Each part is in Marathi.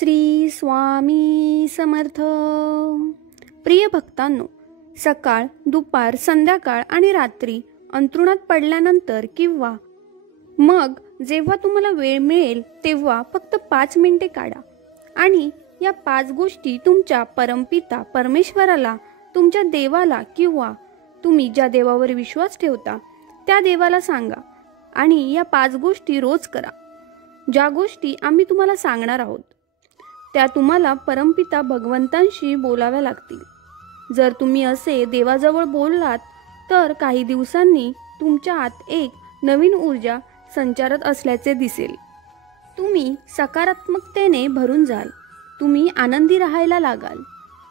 श्री स्वामी समर्थ. प्रिय भक्तांनो, सकाळ, दुपार, संध्याकाळ आणि रात्री अंथरुणात पडल्यानंतर किंवा मग जेव्हा तुम्हाला वेळ मिळेल तेव्हा फक्त 5 मिनिटे काढा आणि या 5 गोष्टी तुमच्या परमपिता परमेश्वराला, तुमच्या देवाला किंवा तुम्ही ज्या देवावर विश्वास ठेवता त्या देवाला सांगा. आणि या 5 गोष्टी रोज करा. ज्या गोष्टी आम्ही तुम्हाला सांगणार आहोत त्या तुम्हाला परमपिता भगवंतांशी बोलाव्या लागतील. जर तुम्ही असे देवाजवळ बोललात तर काही दिवसांनी तुमच्या आत एक नवीन ऊर्जा संचारत असल्याचे दिसेल. तुम्ही सकारात्मकतेने भरून जाल. तुम्ही आनंदी राहायला लागाल.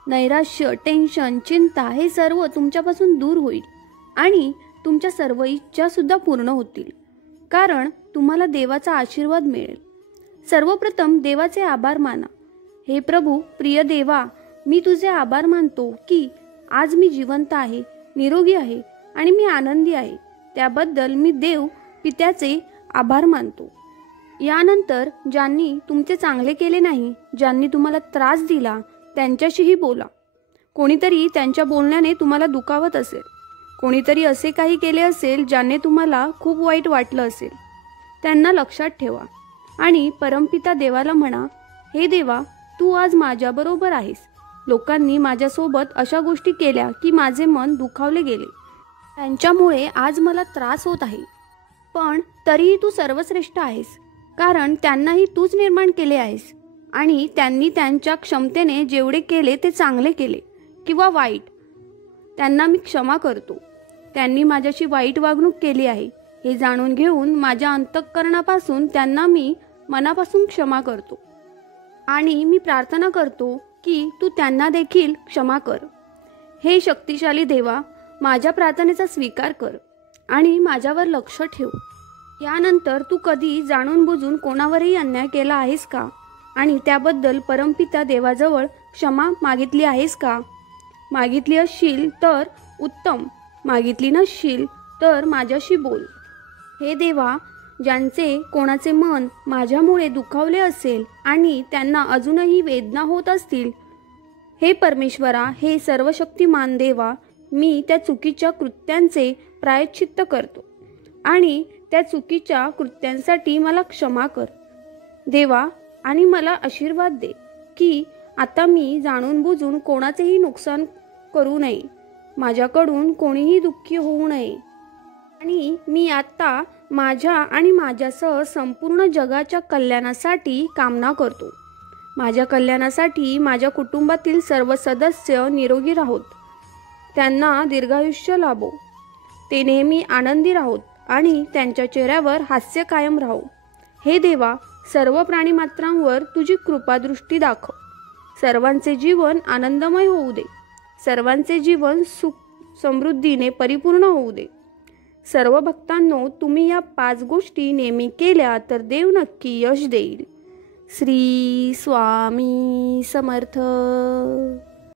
नैराश्य, टेन्शन, चिंता हे सर्व तुमच्यापासून दूर होईल आणि तुमच्या सर्व इच्छा सुद्धा पूर्ण होतील, कारण तुम्हाला देवाचा आशीर्वाद मिळेल. सर्वप्रथम देवाचे आभार माना. हे प्रभू, प्रिय देवा, मी तुझे आभार मानतो की आज मी जिवंत आहे, निरोगी आहे आणि मी आनंदी आहे. त्याबद्दल मी देव पित्याचे आभार मानतो. यानंतर ज्यांनी तुमचे चांगले केले नाही, ज्यांनी तुम्हाला त्रास दिला, त्यांच्याशीही बोला. कोणीतरी त्यांच्या बोलण्याने तुम्हाला दुखावत असेल. कोणीतरी असे काही केले असेल ज्याने तुम्हाला खूप वाईट वाटलं असेल. त्यांना लक्षात ठेवा आणि परमपिता देवाला म्हणा, हे देवा, तू आज माझ्याबरोबर आहेस. लोकांनी माझ्यासोबत अशा गोष्टी केल्या की माझे मन दुखावले गेले. त्यांच्यामुळे आज मला त्रास होत आहे. पण तरीही तू सर्वश्रेष्ठ आहेस, कारण त्यांनाही तूच निर्माण केले आहेस आणि त्यांनी त्यांच्या क्षमतेने जेवढे केले ते चांगले केले किंवा वाईट, त्यांना मी क्षमा करतो. त्यांनी माझ्याशी वाईट वागणूक केली आहे हे जाणून घेऊन माझ्या अंतःकरणापासून त्यांना मी मनापासून क्षमा करतो आणि मी प्रार्थना करतो की तू त्यांना देखील क्षमा कर. हे शक्तिशाली देवा, माझ्या प्रार्थनेचा स्वीकार कर आणि माझ्यावर लक्ष ठेव. यानंतर तू कधी जाणून बुजून कोणावरही अन्याय केला आहेस का आणि त्याबद्दल परमपिता देवाजवळ क्षमा मागितली आहेस का? मागितली असशील तर उत्तम, मागितली नसशील तर माझ्याशी बोल. हे देवा, ज्यांचे कोणाचे मन माझ्यामुळे दुखावले असेल आणि त्यांना अजूनही वेदना होत असतील, हे परमेश्वरा, हे सर्वशक्तिमान देवा, मी त्या चुकीच्या कृत्यांचे प्रायश्चित्त करतो आणि त्या चुकीच्या कृत्यांसाठी मला क्षमा कर देवा. आणि मला आशीर्वाद दे की आता मी जाणून बुजून कोणाचेही नुकसान करू नये, माझ्याकडून कोणीही दुःखी होऊ नये आणि मी आता माझ्या आणि माझ्यासह संपूर्ण जगाच्या कल्याणासाठी कामना करतो. माझ्या कल्याणासाठी माझ्या कुटुंबातील सर्व सदस्य निरोगी राहोत, त्यांना दीर्घायुष्य लाभो, ते नेहमी आनंदी राहोत आणि त्यांच्या चेहऱ्यावर हास्य कायम राहो. हे देवा, सर्व प्राणीमात्रांवर तुझी कृपादृष्टी दाखव. सर्वांचे जीवन आनंदमय होऊ दे. सर्वांचे जीवन सुख समृद्धीने परिपूर्ण होऊ दे. सर्व भक्तांनो, तुम्ही या 5 गोष्टी नेहमी केल्या तर देव नक्की यश देईल. श्री स्वामी समर्थ.